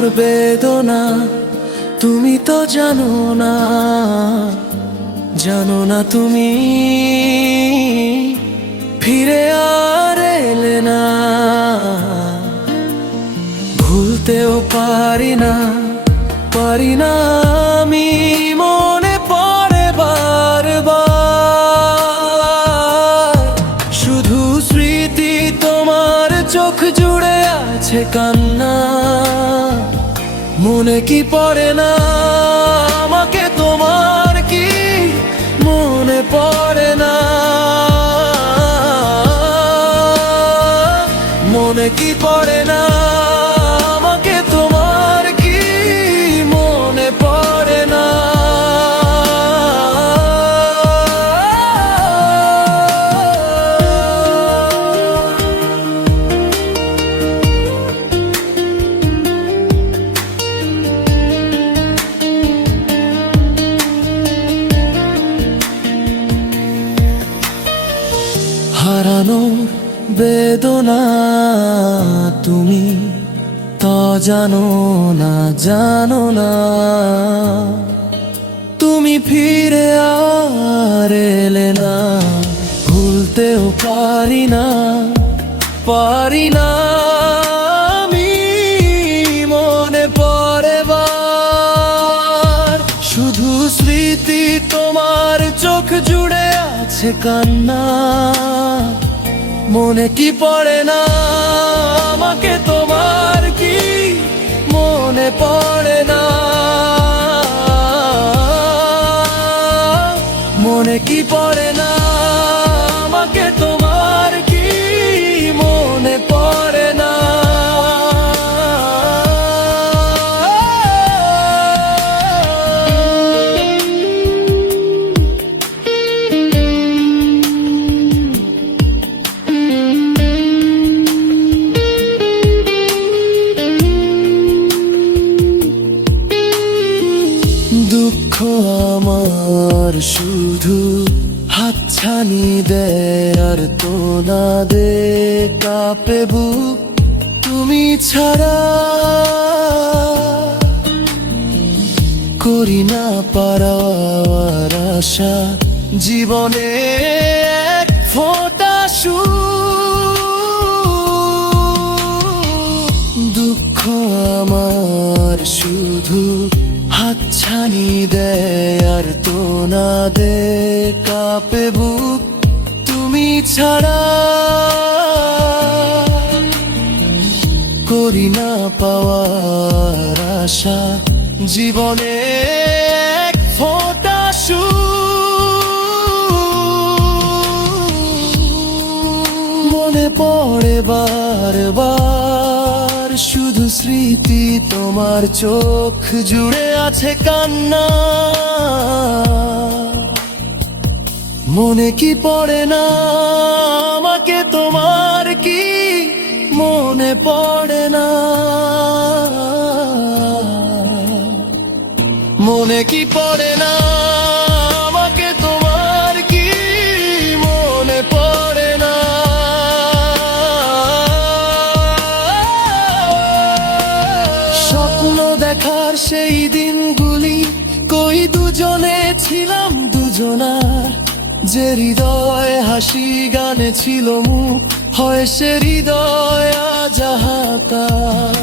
মোর বেদনা তুমি তো জানো না, জানো না তুমি ফিরে আর এলে না। ভুলতেও পারি না, পারি না আমি, মনে পড়ে বারবার। শুধু স্মৃতি তোমার চোখ জুড়ে আছে কান্না, মনে কি পড়ে না আমাকে তোমার, কি মনে পড়ে না, মনে কি পড়ে না আমাকে তোমার, কি মনে পড়ে না। হারানোর বেদনা তুমি তো জানো না, জানো না। তুমি ফিরে আর এলে না, ভুলতেও পারি না, পারি না আমি, মনে পড়ে বার। শুধু স্মৃতি তোমার চোখ জুড়ে আছে কান্না, মনে কি পড়ে না আমাকে তোমার, কি মনে পড়ে না, মনে কি পড়ে না আমাকে তোমার, কি মনে পড়ে না। দুঃখ আমার শুধু হাতছানি দেয় আর তো না দে, কাঁপে বুক তুমি ছাড়া। করি না পারার আশা জীবনে এক ফোঁটা সুখ। দুঃখ আমার শুধু হাতছানি দেয় আর তো না দে, কাঁপে বুক তুমি ছাড়া। করি না পাওয়ার আশা জীবনে এক ফোঁটা সুখ। মনে পড়ে বারবার শুধু স্মৃতি তোমার চোখ জুড়ে আছে কান্না, মনে কি পড়ে না আমাকে তোমার, কি মনে পড়ে না, মনে কি পড়ে না আমাকে তোমার, কি মনে পড়ে না। স্বপ্ন দেখার সেই দিনগুলি কই দুজনে ছিলাম দুজনার, যে হৃদয় হাসি গানে ছিল মুখ, হয় সে হৃদয় আজ হাহাকার।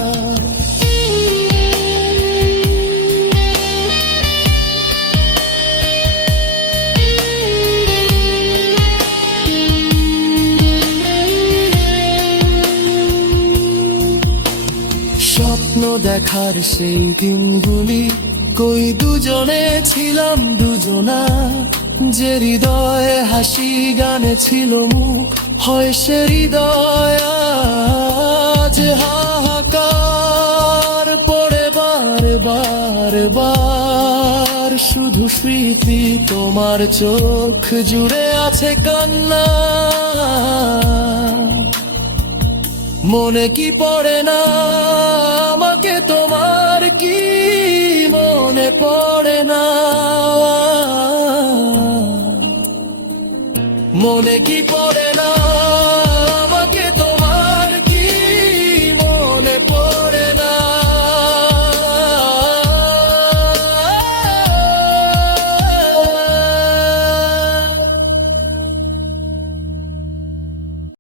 স্বপ্ন দেখার সেই দিনগুলি কই দুজনে ছিলাম দুজনা, যে হৃদয়ে হাসি গানে ছিল মুখ, হয় সে হৃদয় আজ হাহাকার। পড়ে বারবার বার শুধু স্মৃতি তোমার চোখ জুড়ে আছে কান্না, মনে কি পড়ে না আমাকে তোমার, কি মনে পড়ে না, মনে কি পড়ে